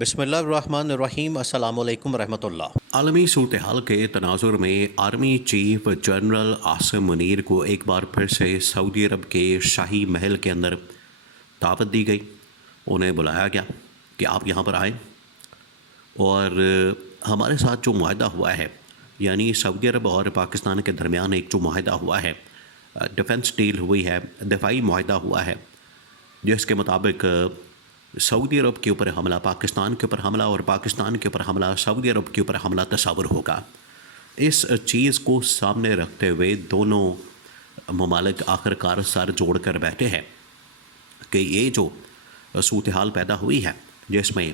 بسم اللہ الرحمن الرحیم، السلام علیکم ورحمۃ اللہ۔ عالمی صورتحال کے تناظر میں army chief general Asim Munir کو ایک بار پھر سے سعودی عرب کے شاہی محل کے اندر دعوت دی گئی۔ انہیں بلایا گیا کہ آپ یہاں پر آئیں اور ہمارے ساتھ جو معاہدہ ہوا ہے، یعنی سعودی عرب اور پاکستان کے درمیان ایک جو معاہدہ ہوا ہے، ڈیفنس ڈیل ہوئی ہے، دفاعی معاہدہ ہوا ہے، جس کے مطابق سعودی عرب کے اوپر حملہ پاکستان کے اوپر حملہ اور پاکستان کے اوپر حملہ سعودی عرب کے اوپر حملہ تصور ہوگا۔ اس چیز کو سامنے رکھتے ہوئے دونوں ممالک آخرکار سر جوڑ کر بیٹھے ہیں کہ یہ جو صورتحال پیدا ہوئی ہے جس میں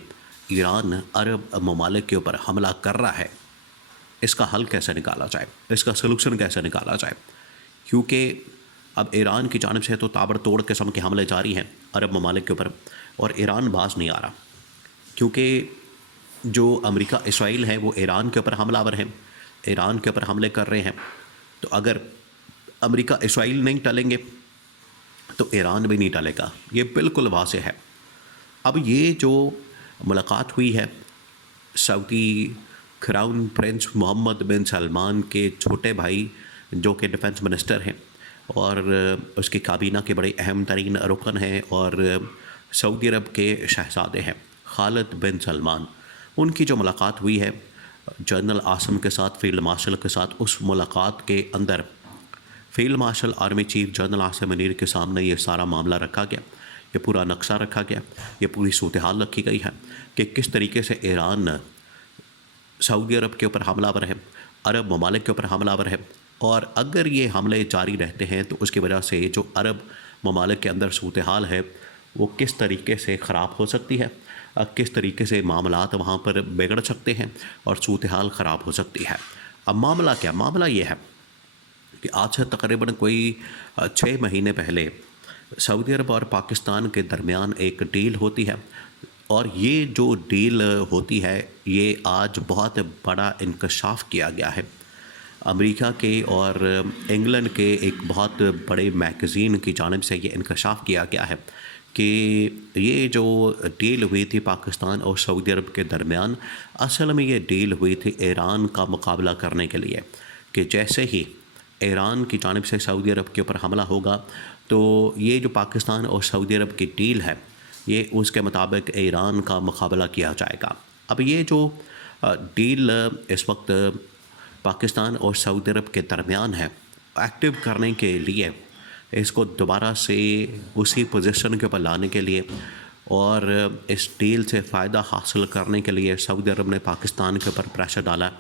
ایران عرب ممالک کے اوپر حملہ کر رہا ہے، اس کا حل کیسے نکالا جائے، اس کا سلوشن کیسے نکالا جائے، کیونکہ اب ایران کی جانب سے تو تابڑ توڑ قسم کے حملے جاری ہیں عرب ممالک کے اوپر، اور ایران باز نہیں آ رہا، کیونکہ جو امریکہ اسرائیل ہے وہ ایران کے اوپر حملہ آور ہیں، ایران کے اوپر حملے کر رہے ہیں۔ تو اگر امریکہ اسرائیل نہیں ٹلیں گے تو ایران بھی نہیں ٹلے گا، یہ بالکل واضح ہے۔ اب یہ جو ملاقات ہوئی ہے سعودی کراؤن پرنس محمد بن سلمان کے چھوٹے بھائی جو کہ ڈیفنس منسٹر ہیں اور اس کی کابینہ کے بڑے اہم ترین رکن ہیں اور سعودی عرب کے شہزادے ہیں خالد بن سلمان، ان کی جو ملاقات ہوئی ہے جنرل عاصم کے ساتھ، فیلڈ مارشل کے ساتھ، اس ملاقات کے اندر field marshal army chief general Asim Munir کے سامنے یہ سارا معاملہ رکھا گیا، یہ پورا نقشہ رکھا گیا، یہ پوری صورتحال رکھی گئی ہے کہ کس طریقے سے ایران سعودی عرب کے اوپر حملہ آور ہے، عرب ممالک کے اوپر حملہ آور ہے، اور اگر یہ حملے جاری رہتے ہیں تو اس کی وجہ سے جو عرب ممالک کے اندر صورتحال ہے وہ کس طریقے سے خراب ہو سکتی ہے، کس طریقے سے معاملات وہاں پر بگڑ سکتے ہیں اور صورتحال خراب ہو سکتی ہے۔ اب معاملہ کیا؟ معاملہ یہ ہے کہ آج سے تقریباً کوئی 6 مہینے پہلے سعودی عرب اور پاکستان کے درمیان ایک ڈیل ہوتی ہے، اور یہ جو ڈیل ہوتی ہے یہ آج بہت بڑا انکشاف کیا گیا ہے۔ امریکہ کے اور انگلینڈ کے ایک بہت بڑے میگزین کی جانب سے یہ انکشاف کیا گیا ہے کہ یہ جو ڈیل ہوئی تھی پاکستان اور سعودی عرب کے درمیان، اصل میں یہ ڈیل ہوئی تھی ایران کا مقابلہ کرنے کے لیے، کہ جیسے ہی ایران کی جانب سے سعودی عرب کے اوپر حملہ ہوگا تو یہ جو پاکستان اور سعودی عرب کی ڈیل ہے یہ اس کے مطابق ایران کا مقابلہ کیا جائے گا۔ اب یہ جو ڈیل اس وقت پاکستان اور سعودی عرب کے درمیان ہے، ایکٹیو کرنے کے لیے، اس کو دوبارہ سے اسی پوزیشن کے اوپر لانے کے لیے اور اس ڈیل سے فائدہ حاصل کرنے کے لیے سعودی عرب نے پاکستان کے اوپر پریشر ڈالا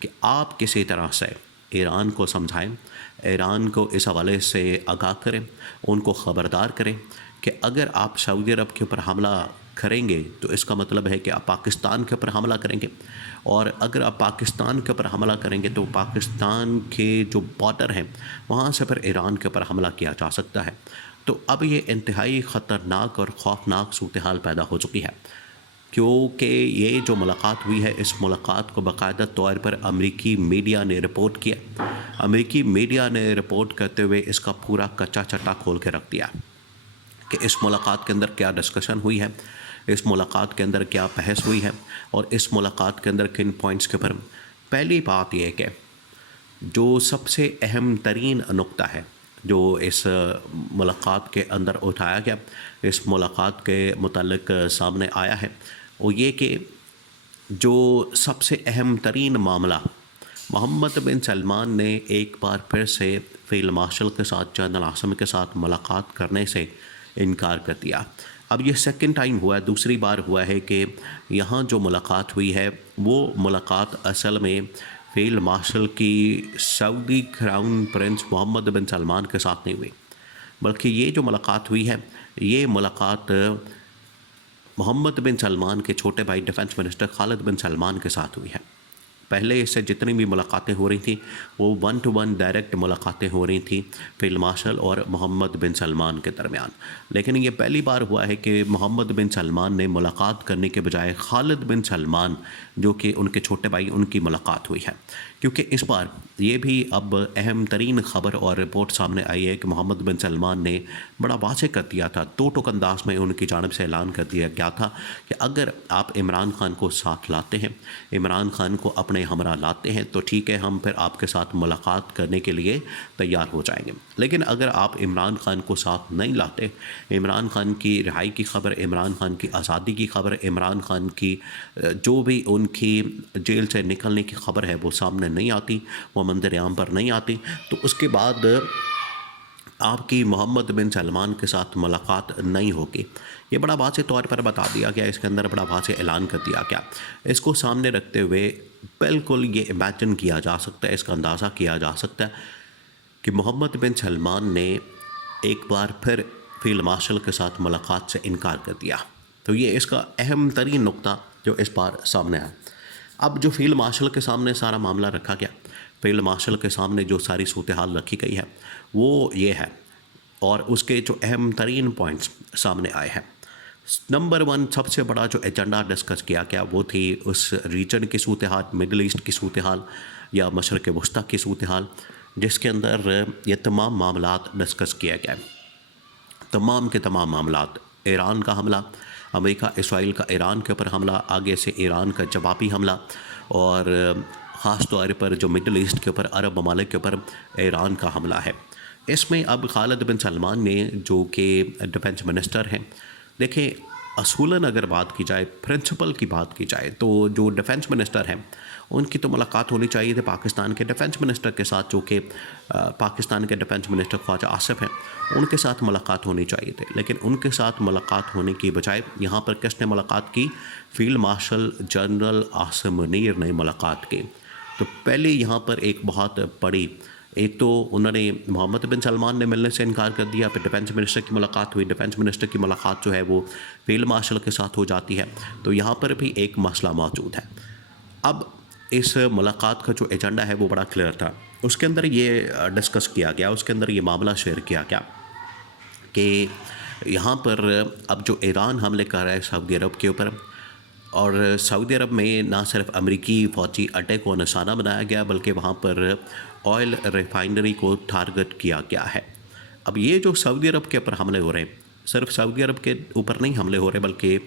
کہ آپ کسی طرح سے ایران کو سمجھائیں، ایران کو اس حوالے سے آگاہ کریں، ان کو خبردار کریں کہ اگر آپ سعودی عرب کے اوپر حملہ کریں گے تو اس کا مطلب ہے کہ آپ پاکستان کے اوپر حملہ کریں گے، اور اگر آپ پاکستان کے اوپر حملہ کریں گے تو پاکستان کے جو بارڈر ہیں وہاں سے پھر ایران کے اوپر حملہ کیا جا سکتا ہے۔ تو اب یہ انتہائی خطرناک اور خوفناک صورتحال پیدا ہو چکی ہے، کیونکہ یہ جو ملاقات ہوئی ہے اس ملاقات کو باقاعدہ طور پر امریکی میڈیا نے رپورٹ کیا۔ امریکی میڈیا نے رپورٹ کرتے ہوئے اس کا پورا کچا چٹا کھول کے رکھ دیا کہ اس ملاقات کے اندر کیا ڈسکشن ہوئی ہے، اس ملاقات کے اندر کیا بحث ہوئی ہے، اور اس ملاقات کے اندر کن پوائنٹس کے اوپر۔ پہلی بات یہ ہے کہ جو سب سے اہم ترین نقطہ ہے جو اس ملاقات کے اندر اٹھایا گیا، اس ملاقات کے متعلق سامنے آیا ہے، وہ یہ کہ جو سب سے اہم ترین معاملہ محمد بن سلمان نے ایک بار پھر سے فیلڈ مارشل کے ساتھ، جنرل عاصم کے ساتھ ملاقات کرنے سے انکار کر دیا۔ اب یہ سیکنڈ ٹائم ہوا ہے، دوسری بار ہوا ہے کہ یہاں جو ملاقات ہوئی ہے وہ ملاقات اصل میں فیلڈ مارشل کی سعودی کراؤن پرنس محمد بن سلمان کے ساتھ نہیں ہوئی، بلکہ یہ جو ملاقات ہوئی ہے یہ ملاقات محمد بن سلمان کے چھوٹے بھائی ڈیفنس منسٹر خالد بن سلمان کے ساتھ ہوئی ہے۔ پہلے اس سے جتنی بھی ملاقاتیں ہو رہی تھیں وہ 1 to 1 ڈائریکٹ ملاقاتیں ہو رہی تھیں فیلڈ مارشل اور محمد بن سلمان کے درمیان، لیکن یہ پہلی بار ہوا ہے کہ محمد بن سلمان نے ملاقات کرنے کے بجائے خالد بن سلمان جو کہ ان کے چھوٹے بھائی ان کی ملاقات ہوئی ہے، کیونکہ اس بار یہ بھی اب اہم ترین خبر اور رپورٹ سامنے آئی ہے کہ محمد بن سلمان نے بڑا واضح کر دیا تھا، دو ٹوک انداز میں ان کی جانب سے اعلان کر دیا گیا تھا کہ اگر آپ عمران خان کو ساتھ لاتے ہیں، عمران خان کو اپنے ہمراہ لاتے ہیں تو ٹھیک ہے، ہم پھر آپ کے ساتھ ملاقات کرنے کے لیے تیار ہو جائیں گے، لیکن اگر آپ عمران خان کو ساتھ نہیں لاتے، عمران خان کی رہائی کی خبر، عمران خان کی آزادی کی خبر، عمران خان کی جو بھی ان کی جیل سے نکلنے کی خبر ہے وہ سامنے نہیں آتی، وہ منظر عام پر نہیں آتی، تو اس کے بعد آپ کی محمد بن سلمان کے ساتھ ملاقات نہیں ہوگی۔ یہ بڑا واضح طور پر بتا دیا گیا، اس کے اندر بڑا واضح اعلان کر دیا گیا۔ اس کو سامنے رکھتے ہوئے بالکل یہ امیجن کیا جا سکتا ہے، اس کا اندازہ کیا جا سکتا ہے کہ محمد بن سلمان نے ایک بار پھر فیلڈ مارشل کے ساتھ ملاقات سے انکار کر دیا، تو یہ اس کا اہم ترین نقطہ جو اس بار سامنے آیا۔ اب جو فیلڈ مارشل کے سامنے سارا معاملہ رکھا گیا، فیلڈ مارشل کے سامنے جو ساری صورتحال رکھی گئی ہے وہ یہ ہے، اور اس کے جو اہم ترین پوائنٹس سامنے آئے ہیں۔ نمبر 1 سب سے بڑا جو ایجنڈا ڈسکس کیا گیا وہ تھی اس ریجن کی صورتحال، مڈل ایسٹ کی صورتحال یا مشرق وسطیٰ کی صورتحال، جس کے اندر یہ تمام معاملات ڈسکس کیا گیا۔ تمام کے تمام معاملات، ایران کا حملہ، امریکہ اسرائیل کا ایران کے اوپر حملہ، آگے سے ایران کا جوابی حملہ، اور خاص طور پر جو مڈل ایسٹ کے اوپر، عرب ممالک کے اوپر ایران کا حملہ ہے۔ اس میں اب خالد بن سلمان نے جو کہ ڈیفنس منسٹر ہیں، دیکھیں اصولاً اگر بات کی جائے، پرنسپل کی بات کی جائے، تو جو ڈیفنس منسٹر ہیں ان کی تو ملاقات ہونی چاہیے تھی پاکستان کے ڈیفنس منسٹر کے ساتھ، جو کہ پاکستان کے ڈیفنس منسٹر خواجہ آصف ہیں، ان کے ساتھ ملاقات ہونی چاہیے تھی، لیکن ان کے ساتھ ملاقات ہونے کی بجائے یہاں پر کس نے ملاقات کی؟ Field marshal general Asim Munir نے ملاقات کی۔ تو پہلے یہاں پر ایک بہت بڑی، ایک تو انہوں نے محمد بن سلمان نے ملنے سے انکار کر دیا، پھر ڈیفنس منسٹر کی ملاقات ہوئی، ڈیفنس منسٹر کی ملاقات جو ہے وہ فیلڈ مارشل کے ساتھ ہو جاتی ہے، تو یہاں پر بھی ایک مسئلہ موجود ہے۔ اب اس ملاقات کا جو ایجنڈا ہے وہ بڑا کلیئر تھا، اس کے اندر یہ ڈسکس کیا گیا، اس کے اندر یہ معاملہ شیئر کیا گیا کہ یہاں پر اب جو ایران حملے کر رہا ہے سعودی عرب کے اوپر، اور سعودی عرب میں نہ صرف امریکی فوجی اڈے کو نشانہ بنایا گیا بلکہ وہاں پر آئل ریفائنری کو ٹارگٹ کیا گیا ہے۔ اب یہ جو سعودی عرب کے اوپر حملے ہو رہے ہیں، صرف سعودی عرب کے اوپر نہیں حملے ہو رہے بلکہ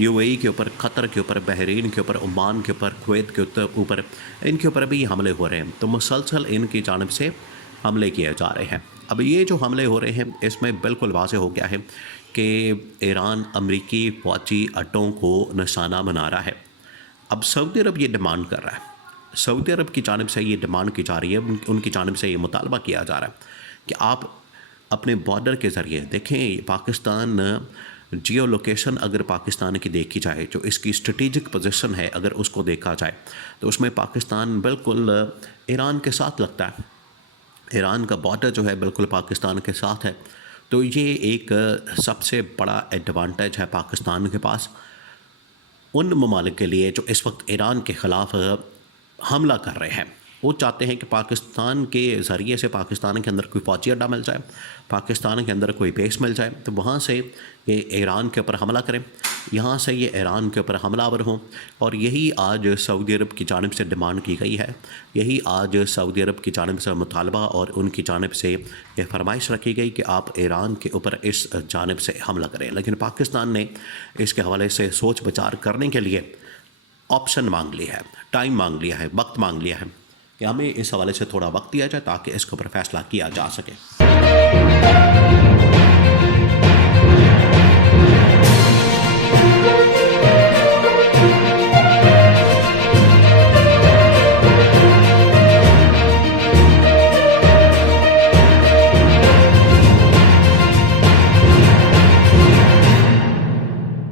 UAE کے اوپر، قطر کے اوپر، بحرین کے اوپر، عمان کے اوپر، کویت کے اوپر، ان کے اوپر بھی حملے ہو رہے ہیں، تو مسلسل ان کی جانب سے حملے کیے جا رہے ہیں۔ اب یہ جو حملے ہو رہے ہیں اس میں بالکل واضح ہو گیا ہے کہ ایران امریکی فوجی اڈوں کو نشانہ بنا رہا ہے۔ اب سعودی عرب یہ ڈیمانڈ کر رہا ہے، سعودی عرب کی جانب سے یہ ڈیمانڈ کی جا رہی ہے، ان کی جانب سے یہ مطالبہ کیا جا رہا ہے کہ آپ اپنے بارڈر کے ذریعے دیکھیں، پاکستان جیو لوکیشن اگر پاکستان کی دیکھی جائے، جو اس کی اسٹریٹجک پوزیشن ہے اگر اس کو دیکھا جائے تو اس میں پاکستان بالکل ایران کے ساتھ لگتا ہے، ایران کا بارڈر جو ہے بالکل پاکستان کے ساتھ ہے، تو یہ ایک سب سے بڑا ایڈوانٹیج ہے پاکستان کے پاس ان ممالک کے لیے جو اس وقت ایران کے خلاف حملہ کر رہے ہیں۔ وہ چاہتے ہیں کہ پاکستان کے ذریعے سے پاکستان کے اندر کوئی فوجی اڈا مل جائے، پاکستان کے اندر کوئی بیس مل جائے، تو وہاں سے یہ ایران کے اوپر حملہ کریں، یہاں سے یہ ایران کے اوپر حملہ آور ہوں، اور یہی آج سعودی عرب کی جانب سے ڈیمانڈ کی گئی ہے، یہی آج سعودی عرب کی جانب سے مطالبہ اور ان کی جانب سے یہ فرمائش رکھی گئی کہ آپ ایران کے اوپر اس جانب سے حملہ کریں۔ لیکن پاکستان نے اس کے حوالے سے سوچ بچار کرنے کے لیے آپشن مانگ لی ہے، ٹائم مانگ لیا ہے، وقت مانگ لیا ہے کہ ہمیں اس حوالے سے تھوڑا وقت دیا جائے تاکہ اس کے اوپر فیصلہ کیا جا سکے۔